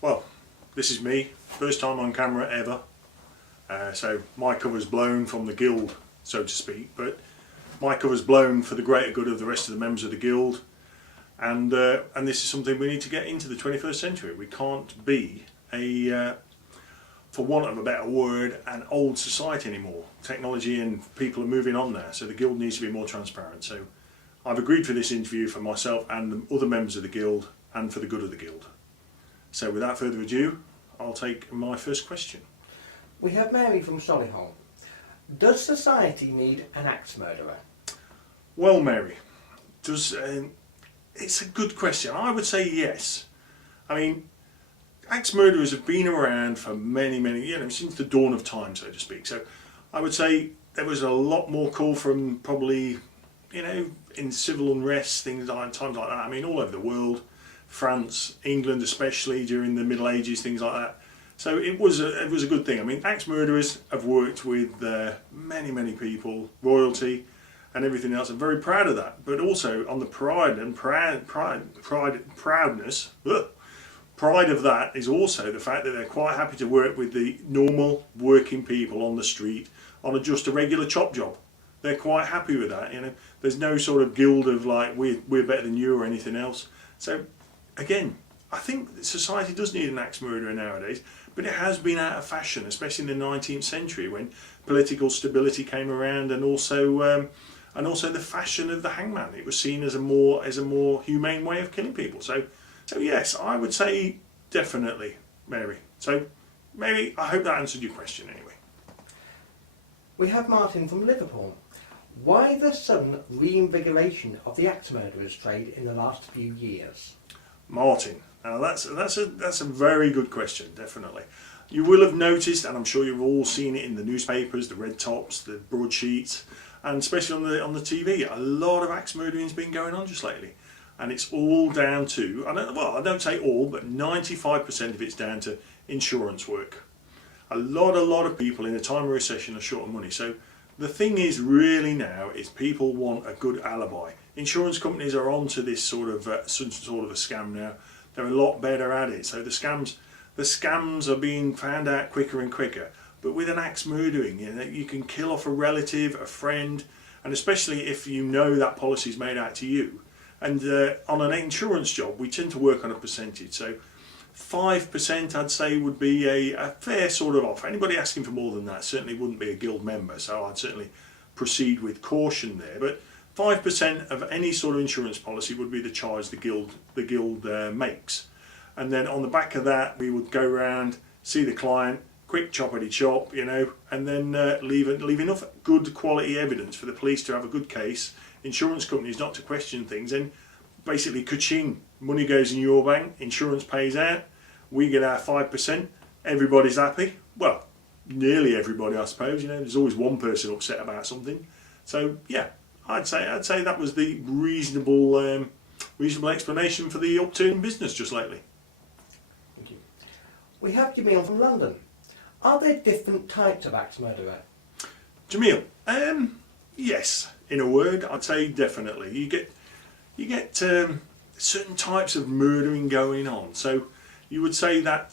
Well, this is me, first time on camera ever. So my cover's blown from the guild, so to speak, but my cover's blown for the greater good of the rest of the members of the guild, and this is something we need to get into the 21st century. We can't be for want of a better word, an old society anymore. Technology and people are moving on there, so the guild needs to be more transparent. So I've agreed for this interview for myself and the other members of the guild, and for the good of the guild. So without further ado, I'll take my first question. We have Mary from Solihull. Does society need an axe murderer? Well, Mary, it's a good question. I would say yes. I mean, axe murderers have been around for many, since the dawn of time, so to speak. So I would say there was a lot more call from probably, in civil unrest, times like that. I mean, all over the world, France, England especially during the Middle Ages, things like that. So it was a good thing. I mean, axe murderers have worked with many people, royalty, and everything else. I'm very proud of that. But also on the pride of that is also the fact that they're quite happy to work with the normal working people on the street on just a regular chop job. They're quite happy with that. There's no sort of guild of like we're better than you or anything else. So again, I think society does need an axe murderer nowadays, but it has been out of fashion, especially in the 19th century when political stability came around, and also the fashion of the hangman. It was seen as a more humane way of killing people. So yes, I would say definitely, Mary. So Mary, I hope that answered your question anyway. We have Martin from Liverpool. Why the sudden reinvigoration of the axe murderers trade in the last few years? Martin, now that's a very good question, definitely. You will have noticed, and I'm sure you've all seen it in the newspapers, the red tops, the broadsheets, and especially on the TV. A lot of axe murdering's been going on just lately, and it's all down to, I don't say all, but 95% of it's down to insurance work. A lot of people in a time of recession are short of money. So the thing is really now is people want a good alibi. Insurance companies are onto this sort of a scam now. They're a lot better at it. So the scams are being found out quicker and quicker. But with an axe murdering, you can kill off a relative, a friend, and especially if you know that policy is made out to you. And on an insurance job, we tend to work on a percentage. So 5% I'd say would be a fair sort of offer. Anybody asking for more than that certainly wouldn't be a guild member. So I'd certainly proceed with caution there. But 5% of any sort of insurance policy would be the charge the guild makes, and then on the back of that we would go around, see the client, quick choppity chop, and then leave enough good quality evidence for the police to have a good case, insurance companies not to question things, and basically ka-ching, money goes in your bank, insurance pays out, we get our 5%, everybody's happy. Well, nearly everybody, I suppose. There's always one person upset about something. So yeah, I'd say that was the reasonable explanation for the upturn in business just lately. Thank you. We have Jamil from London. Are there different types of axe murderer? Jamil, yes, in a word, I'd say definitely. You get certain types of murdering going on. So you would say that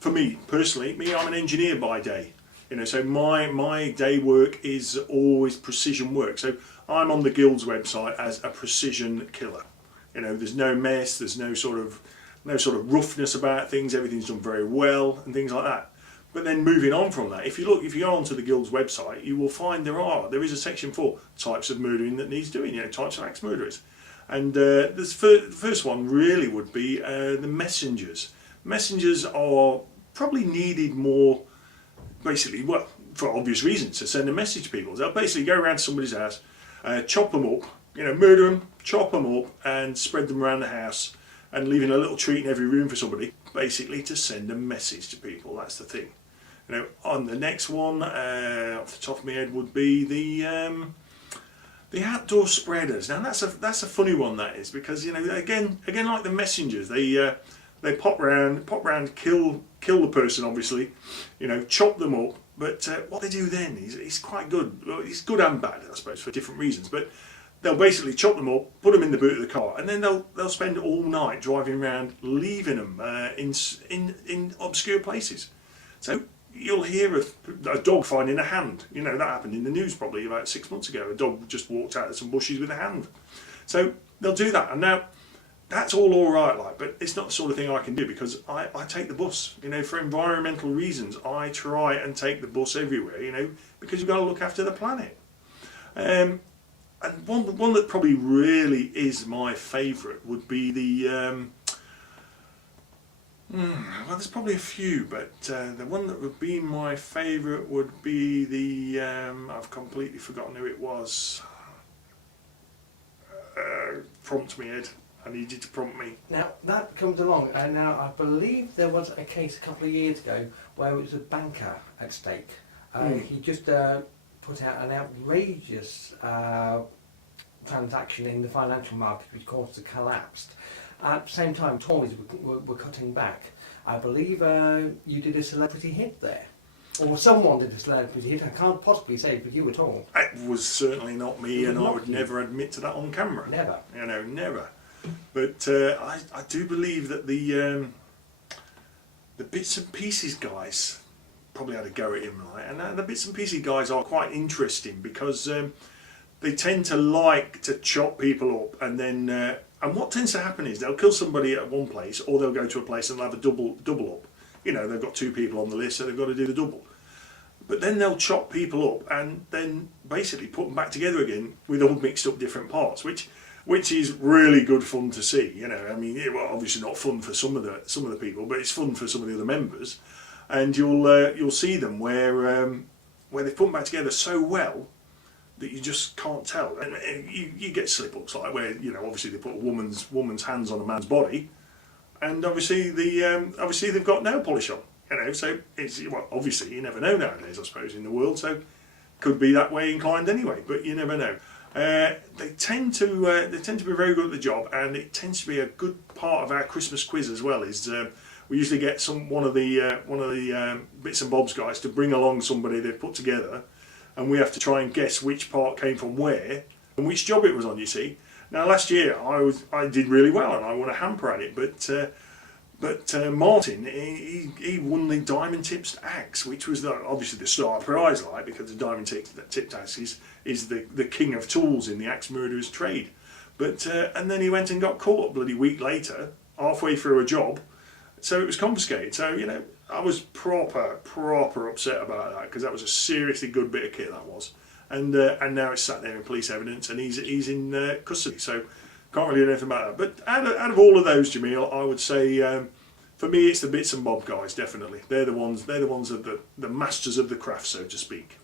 for me personally, I'm an engineer by day. So my day work is always precision work. So I'm on the guild's website as a precision killer. There's no mess, there's no sort of roughness about things. Everything's done very well and things like that. But then moving on from that, if you go onto the guild's website, you will find there is a section for types of murdering that needs doing. Types of axe murderers, and the first one really would be the messengers. Messengers are probably needed more. Basically, well, for obvious reasons, to send a message to people. They'll basically go around to somebody's house, chop them up, murder them, chop them up, and spread them around the house, and leaving a little treat in every room for somebody, basically to send a message to people. That's the thing. On the next one, off the top of my head, would be the outdoor spreaders. Now that's a funny one, that is, because again like the messengers, they pop round, kill the person, obviously, chop them up. But what they do then is quite good. It's good and bad, I suppose, for different reasons. But they'll basically chop them up, put them in the boot of the car, and then they'll spend all night driving around, leaving them in obscure places. So you'll hear of a dog finding a hand. You know, that happened in the news probably about 6 months ago. A dog just walked out of some bushes with a hand. So they'll do that, and now that's all right, like, but it's not the sort of thing I can do because I take the bus. You know, for environmental reasons, I try and take the bus everywhere. You know, because you've got to look after the planet. And one that probably really is my favourite would be the. Well, there's probably a few, but the one that would be my favourite would be the. I've completely forgotten who it was. Prompt me, Ed. I need you to prompt me. Now that comes along, and now I believe there was a case a couple of years ago where it was a banker at stake. He just put out an outrageous transaction in the financial market which caused a collapse. At the same time, Tories were cutting back. I believe you did a celebrity hit there. Or someone did a celebrity hit. I can't possibly say it was you at all. It was certainly not me, and I would never admit to that on camera. Never. You know, never. But I do believe that the bits and pieces guys probably had a go at him, right? And the bits and pieces guys are quite interesting because they tend to like to chop people up, and then and what tends to happen is they'll kill somebody at one place, or they'll go to a place and they'll have a double up. You know, they've got 2 people on the list, so they've got to do the double. But then they'll chop people up and then basically put them back together again with all mixed up different parts, which is really good fun to see. You know, I mean, well, obviously not fun for some of the people, but it's fun for some of the other members. And you'll see them where they put them back together so well that you just can't tell. And you get slip ups like where, you know, obviously they put a woman's hands on a man's body, and obviously they've got nail polish on. You know, so it's, well, obviously you never know nowadays, I suppose, in the world. So could be that way inclined anyway, but you never know. They tend to be very good at the job, and it tends to be a good part of our Christmas quiz as well. Is we usually get one of the bits and bobs guys to bring along somebody they've put together, and we have to try and guess which part came from where and which job it was on. You see, now last year I did really well and I won a hamper at it, but Martin, he won the diamond tipped axe, which was obviously the star prize, like, because the diamond tipped axe is the king of tools in the axe murderer's trade. But and then he went and got caught a bloody week later, halfway through a job, so it was confiscated. So, you know, I was proper upset about that, because that was a seriously good bit of kit, that was. And now it's sat there in police evidence, and he's in custody. So can't really do anything about that. But out of all of those, Jamil, I would say for me it's the bits and bob guys, definitely. They're the ones of the masters of the craft, so to speak.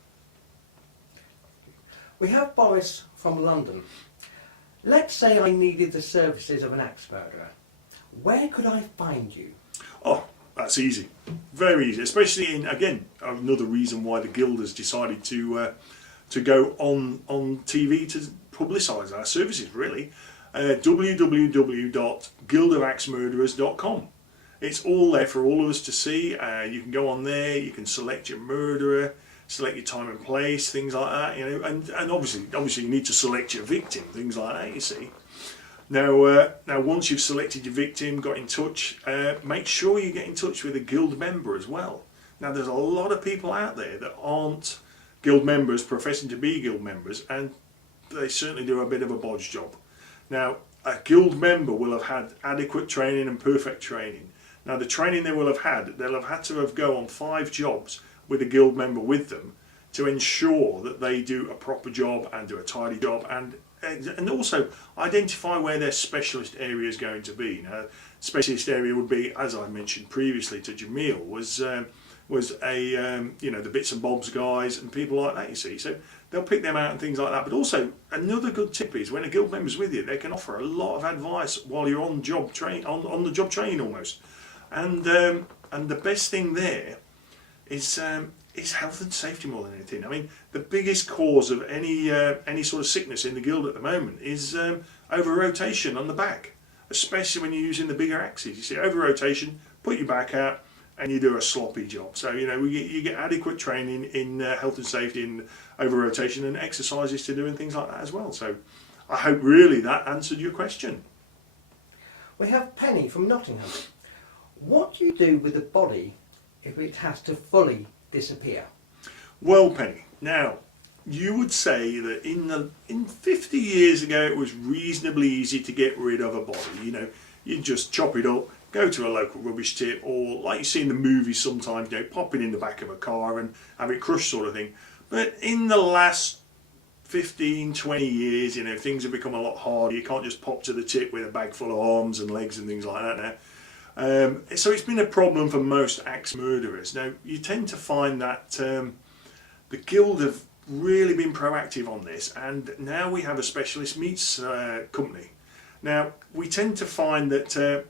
We have Boris from London. Let's say I needed the services of an axe murderer. Where could I find you? Oh, that's easy. Very easy. Especially in, again, another reason why the Guild has decided to go on TV to publicise our services, really. www.guildofaxemurderers.com. It's all there for all of us to see. You can go on there, you can select your murderer, select your time and place, things like that, you know, and obviously you need to select your victim, things like that, you see. Now once you've selected your victim, got in touch, make sure you get in touch with a Guild member as well. Now there's a lot of people out there that aren't Guild members, professing to be Guild members, and they certainly do a bit of a bodge job. Now, a Guild member will have had adequate training and perfect training. Now, the training they will have had, they'll have had to have go on 5 jobs with a Guild member with them to ensure that they do a proper job and do a tidy job, and also identify where their specialist area is going to be. Now, specialist area would be, as I mentioned previously to Jamil, was the bits and bobs guys and people like that, you see. So they'll pick them out and things like that. But also, another good tip is when a Guild member's with you, they can offer a lot of advice while you're on the job training almost. And the best thing there is health and safety more than anything. I mean, the biggest cause of any sort of sickness in the Guild at the moment is over rotation on the back, especially when you're using the bigger axes. You see, over rotation, put your back out, and you do a sloppy job. So, you know, you get adequate training in health and safety and over rotation, and exercises to do and things like that as well. So I hope really that answered your question. We have Penny from Nottingham. What do you do with the body if it has to fully disappear? Well, Penny, now you would say that in 50 years ago it was reasonably easy to get rid of a body. You know, you just chop it up, go to a local rubbish tip, or like you see in the movies sometimes, you know, pop it in the back of a car and have it crushed, sort of thing. But in the last 15, 20 years, you know, things have become a lot harder. You can't just pop to the tip with a bag full of arms and legs and things like that now. So it's been a problem for most axe murderers. Now, you tend to find that the Guild have really been proactive on this, and now we have a specialist meats company. Now, we tend to find that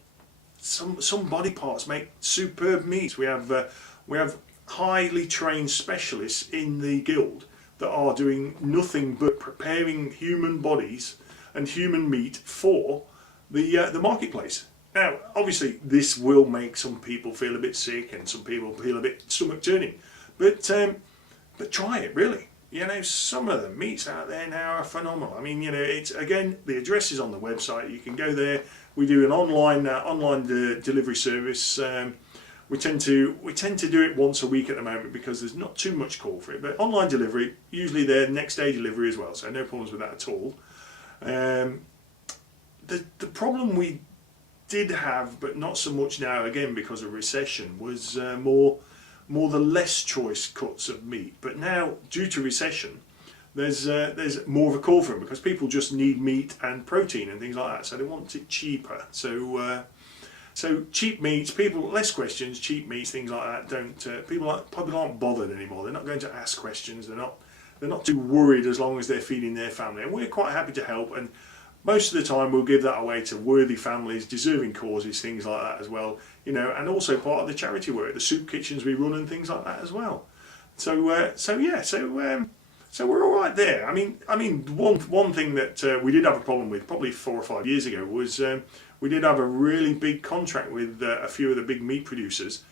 some body parts make superb meats. We have highly trained specialists in the Guild that are doing nothing but preparing human bodies and human meat for the marketplace. Now, obviously, this will make some people feel a bit sick and some people feel a bit stomach turning, but try it really. You know, some of the meats out there now are phenomenal. I mean, you know, it's, again, the address is on the website. You can go there. We do an online delivery service. We tend to do it once a week at the moment because there's not too much call for it. But online delivery, usually they're next day delivery as well, so no problems with that at all. The problem we did have, but not so much now, again because of recession, was more the less choice cuts of meat. But now, due to recession, there's more of a call for them because people just need meat and protein and things like that, so they want it cheaper. So cheap meats, people, less questions, cheap meats, things like that. People probably aren't bothered anymore. They're not going to ask questions. They're not too worried as long as they're feeding their family, and we're quite happy to help. And most of the time, we'll give that away to worthy families, deserving causes, things like that as well. You know, and also part of the charity work, the soup kitchens we run and things like that as well. So we're all right there. I mean, one thing that we did have a problem with probably 4 or 5 years ago was we did have a really big contract with a few of the big meat producers,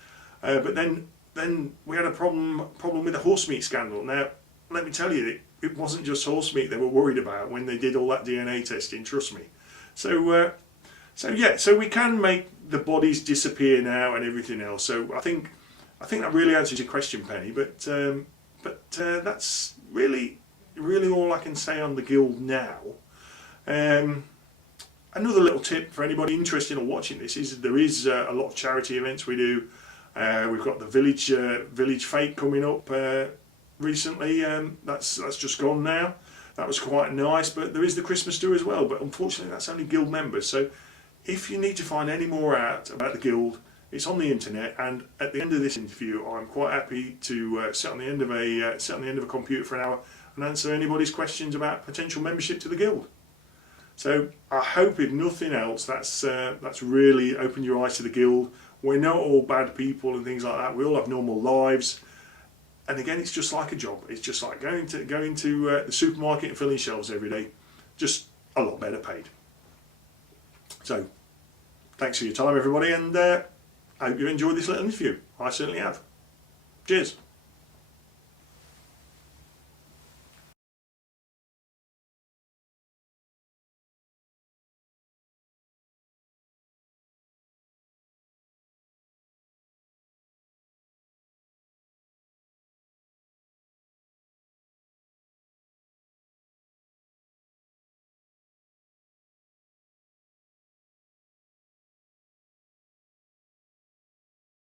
but then we had a problem with the horse meat scandal. Now, let me tell you, it wasn't just horse meat they were worried about when they did all that DNA testing. Trust me. So we can make the bodies disappear now and everything else. So I think that really answers your question, Penny. But that's really all I can say on the Guild now. Another little tip for anybody interested in watching this is there is a lot of charity events we do. We've got the village fete coming up recently. That's just gone now. That was quite nice. But there is the Christmas do as well. But unfortunately, that's only Guild members. So if you need to find any more out about the Guild, it's on the internet. And at the end of this interview, I'm quite happy to sit on the end of a computer for an hour and answer anybody's questions about potential membership to the Guild. So I hope, if nothing else, that's really opened your eyes to the Guild. We're not all bad people and things like that. We all have normal lives. And again, it's just like a job. It's just like going to the supermarket and filling shelves every day, just a lot better paid. So thanks for your time, everybody, and I hope you enjoyed this little interview. I certainly have. Cheers.